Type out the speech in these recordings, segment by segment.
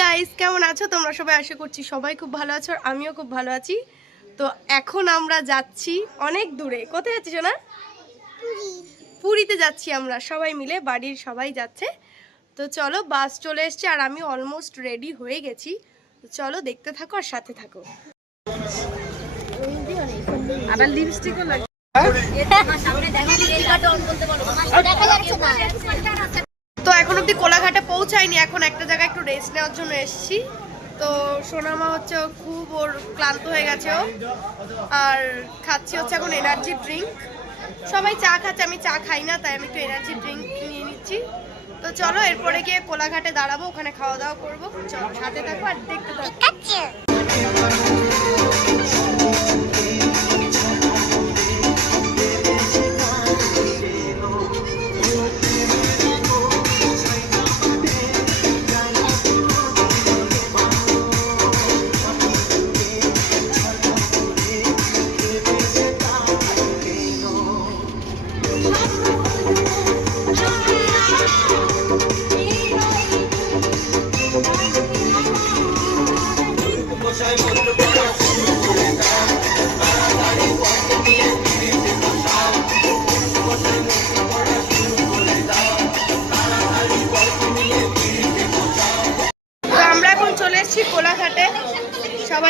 Guys কেমন আছো? তোমরা সবাই আশা করছি সবাই খুব ভালো আছো আর আমিও খুব ভালো আছি। তো এখন আমরা যাচ্ছি অনেক দূরে। কোথায় যাচ্ছি সোনা? পুরীতে যাচ্ছি আমরা সবাই মিলে বাড়ির সবাই যাচ্ছে। তো চলো বাস চলে এসছে আর আমি অলমোস্ট রেডি হয়ে গেছি। তো চলো দেখতে থাকো আর সাথে থাকো। আবার লিপস্টিকও লাগে তো এখন অব্দি কোলাঘাটে পৌঁছায়নি, এখন একটা জায়গায় একটু রেস্ট নেওয়ার জন্য এসেছি। তো সোনামা হচ্ছে খুব ওর ক্লান্ত হয়ে গেছে ও। আর খাচ্ছি হচ্ছে এখন এনার্জি ড্রিঙ্ক সবাই চা খাচ্ছে, আমি চা খাই না, তাই আমি একটু এনার্জি ড্রিঙ্ক নিয়ে নিচ্ছি। তো চলো, এরপরে গিয়ে কোলাঘাটে দাঁড়াবো, ওখানে খাওয়া দাওয়া করব। চলো, সাথে থাকো আর দেখতে থাকো।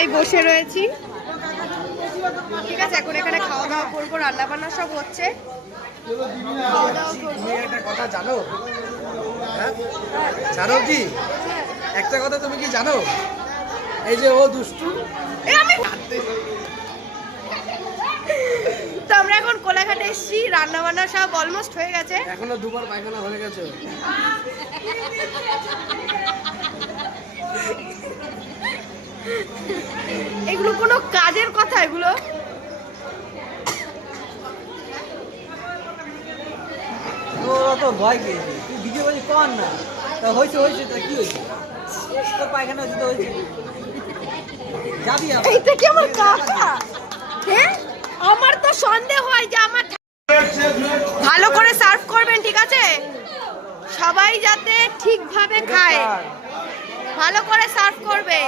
সবাই বসে রয়েছি। ঠিক আছে এখন এখানে খাওয়া দাওয়া করব রান্না বান্না সব হচ্ছে। একটা কথা জানো? হ্যাঁ? জানো কি? একটা কথা তুমি কি জানো? এই যে ও দুষ্টু। তো আমরা এখন কোলাঘাটে এসেছি রান্না বান্না সব অলমোস্ট হয়ে গেছে। এখনও দুবার পায়খানা হয়ে গেছে ওর। এগুলো কোনো কাজের কথা এগুলো। তোরা তো ভয় পেয়েছে তুই ভিডিও বলি কর না। তা হয়েছে হয়েছে তা কি হয়েছে? তোর পায়খানা হয়েছে তো হয়েছে যাবি এইটা কি আমার কাকা হ্যাঁ আমার তো সন্দেহ হয় যে আমার ভালো করে সার্ভ করবেন ঠিক আছে? সবাই যাতে ঠিকভাবে খায়। ভালো করে সার্ভ করবে।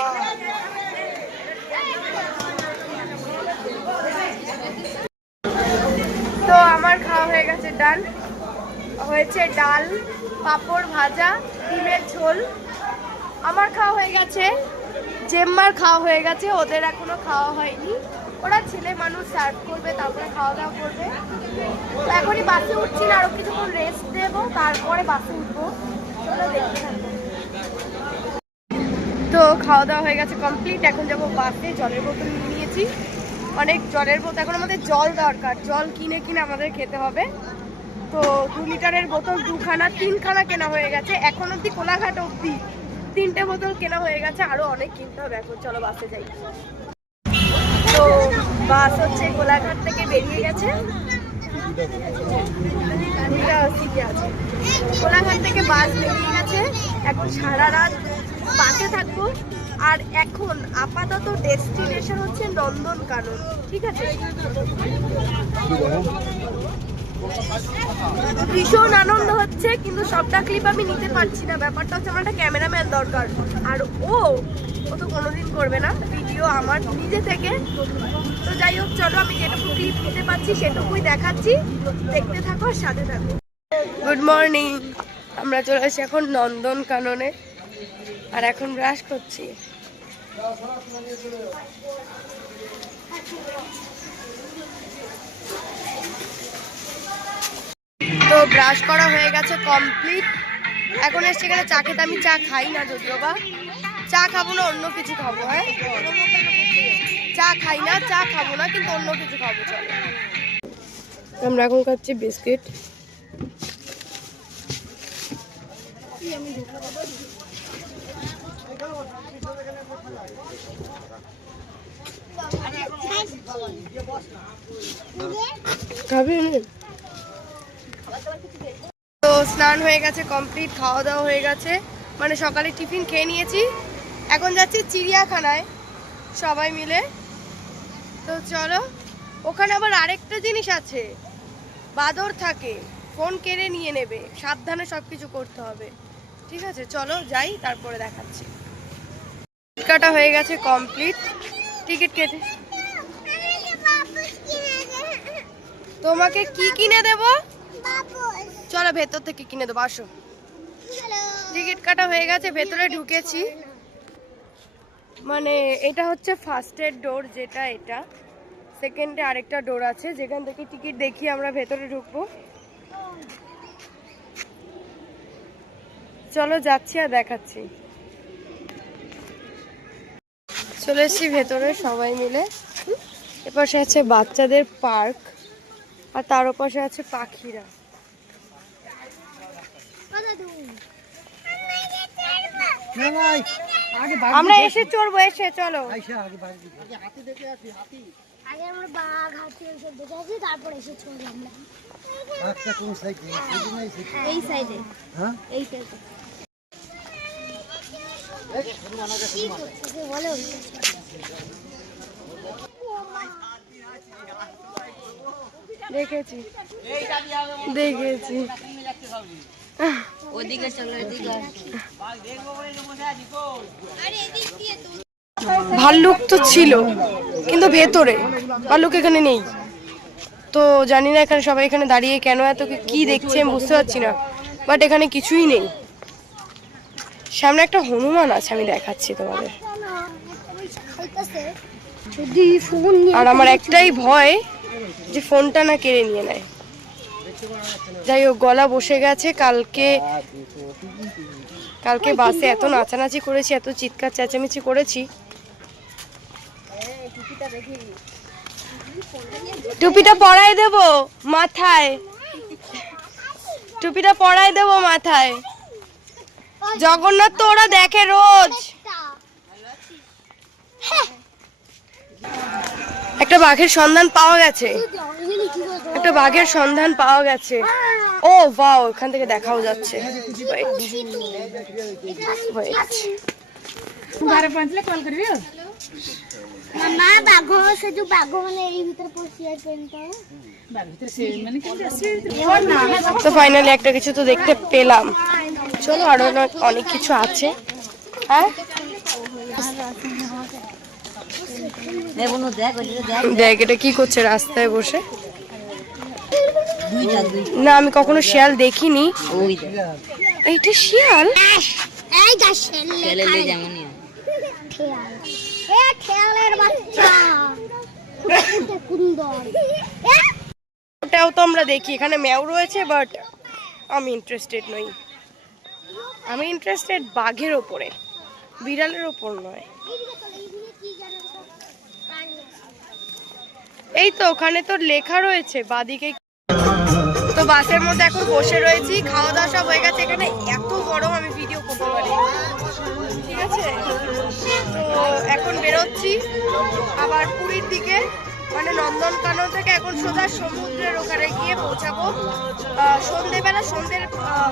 তো আমার খাওয়া হয়ে গেছে ডাল। হয়েছে ডাল, পাঁপড় ভাজা, ডিমের ঝোল। আমার খাওয়া হয়ে গেছে। জেম্মার খাওয়া হয়ে গেছে, ওদের এখনও খাওয়া হয়নি। ওরা ছেলে মানুষ সার্ভ করবে, তারপরে খাওয়া দাওয়া করবে। তো এখনই বাসে উঠছি না, আরও কিছুক্ষণ রেস্ট দেবো, তারপরে বাসে উঠবো। চলো দেখতে। তো খাওয়া দাওয়া হয়ে গেছে কমপ্লিট এখন যাব বাসে, জলের বোতল নিয়ে নিয়েছি। অনেক জলের বোতল, এখন আমাদের জল দরকার। জল কিনে কিনে আমাদের খেতে হবে। তো দু লিটারের বোতল দুখানা, তিনখানা কেনা হয়ে গেছে। এখন অবধি কোলাঘাট অব্দি তিনটে বোতল কেনা হয়ে গেছে। আরও অনেক কিনতে হবে এখন। চলো বাসে যাই। তো বাস হচ্ছে কোলাঘাট থেকে বেরিয়ে গেছে। কোলাঘাট থেকে বাস বেরিয়ে গেছে। এখন সারা রাত বাসে থাকব। আর এখন আপাতত ডেস্টিনেশন হচ্ছে নন্দনকানন ঠিক আছে? ভীষণ আনন্দ হচ্ছে, কিন্তু সবটা ক্লিপ আমি নিতে পারছি না। ব্যাপারটা হচ্ছে আমার একটা ক্যামেরাম্যান দরকার। আর ও ও তো কোনোদিন করবে না। ভিডিও আমার নিজে থেকে। তো যাই হোক, চলো, আমি যেটুকু ক্লিপ নিতে পারছি, সেটুকুই দেখাচ্ছি। দেখতে থাকো আর সাথে থাকো। গুড মর্নিং আমরা চলে এসেছি এখন নন্দন কাননে আর এখন ব্রাশ করছি। তো ব্রাশ করা হয়ে গেছে কমপ্লিট এখন এসছে এখানে চা খেতে। আমি চা খাই না যদিও বা। চা খাব না, অন্য কিছু খাব হ্যাঁ? চা খাই না, চা খাব না, কিন্তু অন্য কিছু খাব, চলো। আমরা এখন খাচ্ছি বিস্কিট। তো স্নান হয়ে গেছে কমপ্লিট খাওয়া দাওয়া হয়ে গেছে। মানে সকালে টিফিন খেয়ে নিয়েছি। এখন যাচ্ছি চিড়িয়াখানায়, সবাই মিলে। তো চলো, ওখানে আবার আরেকটা জিনিস আছে। বাদর থাকে, ফোন কেড়ে নিয়ে নেবে। সাবধানে সব কিছু করতে হবে। ঠিক আছে, চলো যাই, তারপরে দেখাচ্ছি। কাটা হয়ে গেছে কমপ্লিট টিকিট কেটে তোমাকে কি কিনে দেব? চলো ভেতর থেকে কিনে দেবো আসো। টিকিট কাটা হয়ে গেছে ভেতরে ঢুকেছি। মানে এটা হচ্ছে ফার্স্টের ডোর যেটা এটা। সেকেন্ডে আরেকটা ডোর আছে যেখান থেকে টিকিট দেখিয়ে আমরা ভেতরে ঢুকবো। চলো যাচ্ছি আর দেখাচ্ছি। চলে এসেছি ভেতরে সবাই মিলে। এপাশে আছে বাচ্চাদের পার্ক। আর তার পাশে আছে পাখিরা। আমরা এসে চড়বো এসে চলো। আগে আমরা বাঘ হাতি ওইসব দেখে আসি তারপর এসে চলি আমরা এই সাইডে হ্যাঁ এই সাইডে কি করছে বলে দেখেছি। দেখেছি। ওদিকে চলো এদিকে ভাল্লুক তো ছিল কিন্তু ভেতরে। ভাল্লুক এখানে নেই। তো জানি না এখানে সবাই এখানে দাঁড়িয়ে কেন এত কি- দেখছে আমি বুঝতে পারছি না। বাট এখানে কিছুই নেই। সামনে একটা হনুমান আছে আমি দেখাচ্ছি তোমাদের। আর আমার একটাই ভয় যে ফোনটা না কেড়ে নিয়ে নেয়। যাই হোক, গলা বসে গেছে। কালকে কালকে বাসে এত নাচানাচি করেছি, এত চিৎকার চেঁচামেচি করেছি। টুপিটা পরাই দেব মাথায়। টুপিটা পরাই দেব মাথায়। জগন্নাথ তো ওরা দেখে রোজ। একটা বাঘের সন্ধান পাওয়া গেছে। একটা বাঘের সন্ধান পাওয়া গেছে। ও বাও ওখান থেকে দেখাও যাচ্ছে। তো ফাইনালি একটা কিছু তো দেখতে পেলাম। চলো আরও অনেক কিছু আছে। হ্যাঁ? দেখ, এটা কি করছে রাস্তায় বসে? না, আমি কখনো শিয়াল দেখিনি। এইটা শিয়াল? ওটাও তো আমরা দেখি, এখানে ম্যাও রয়েছে বাট আমি ইন্টারেস্টেড নই। আমি ইন্টারেস্টেড বাঘের ওপরে, বিড়ালের ওপর নয় এইদিকে চলো, এইদিকে কি যেন সব প্রাণী আছে। এই তো ওখানে তো লেখা রয়েছে বাদিকে। তো বাসের মধ্যে এখন বসে রয়েছি খাওয়া দাওয়া সব হয়ে গেছে এখানে এত গরম আমি ভিডিও করতে পারি ঠিক আছে? তো এখন বেরোচ্ছি আবার পুরীর দিকে মানে নন্দনকানন থেকে এখন সোজা সমুদ্রের ওখানে গিয়ে পৌঁছাবো। সন্ধেবেলা সন্ধ্যে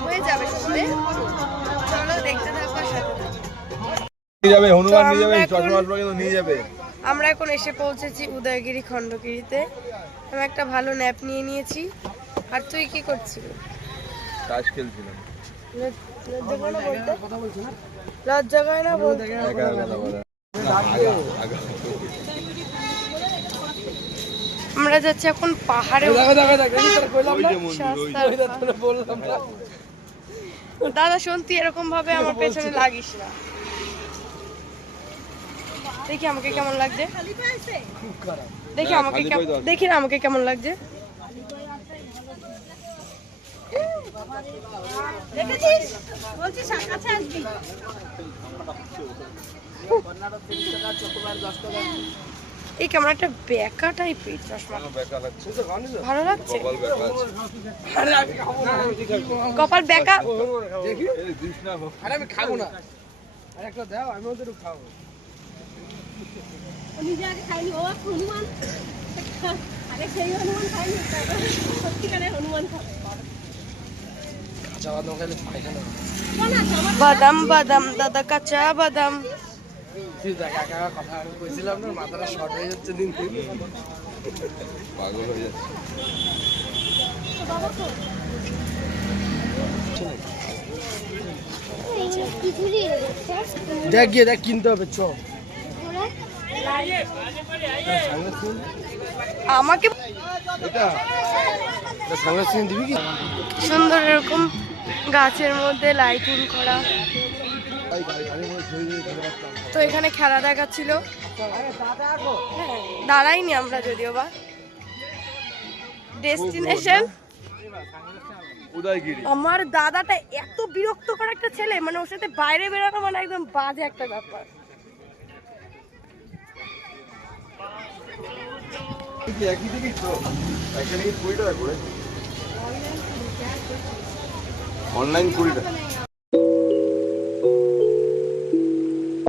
হয়ে যাবে সন্ধে। চলো দেখতে থাকব সাথে যাবে হনুমান নিয়ে যাবে চশমা কিন্তু নিয়ে যাবে। আমরা এখন এসে পৌঁছেছি উদয়গিরি খণ্ডগিরিতে। আমি একটা ভালো ন্যাপ নিয়ে নিয়েছি। আর তুই কি করছিস তাস খেলছিলাম। লজ্জা করে না বলতে? আমরা যাচ্ছি এখন পাহাড়ে। দাদা শোন তুই এরকম ভাবে আমার পেছনে লাগিস না। দেখি আমাকে কেমন লাগছে। দেখি আমাকে। দেখি না আমাকে কেমন লাগছে। এই কেমন একটা বেকা টাইপের চশমা। কোনো বেকা লাগছে? ভালো লাগছে? কপাল বেকা। আরে আমি খাব না। আরে একটা দাও তো একটু খাব। নিজে আগে খাইনি ও হনুমান আগে সেই হনুমান খাইনি সত্যিকারের হনুমান খাবে। কাঁচা বাদাম। বাদাম বাদাম দাদা কাঁচা বাদাম। হয়ে দেখ গিয়ে দেখ কিনতে হবে চ। আমাকে সুন্দর এরকম গাছের মধ্যে লাইটিং করা। তো এখানে খেলা দেখাচ্ছিল। দাঁড়াইনি আমরা যদিও বা। ডেস্টিনেশন আমার দাদাটা এত বিরক্ত করা একটা ছেলে মানে ওর সাথে বাইরে বেরোনো মানে একদম বাজে একটা ব্যাপার। একই টিকিট তো? একটা কুড়ি টাকা করে। অনলাইন কুড়ি টাকা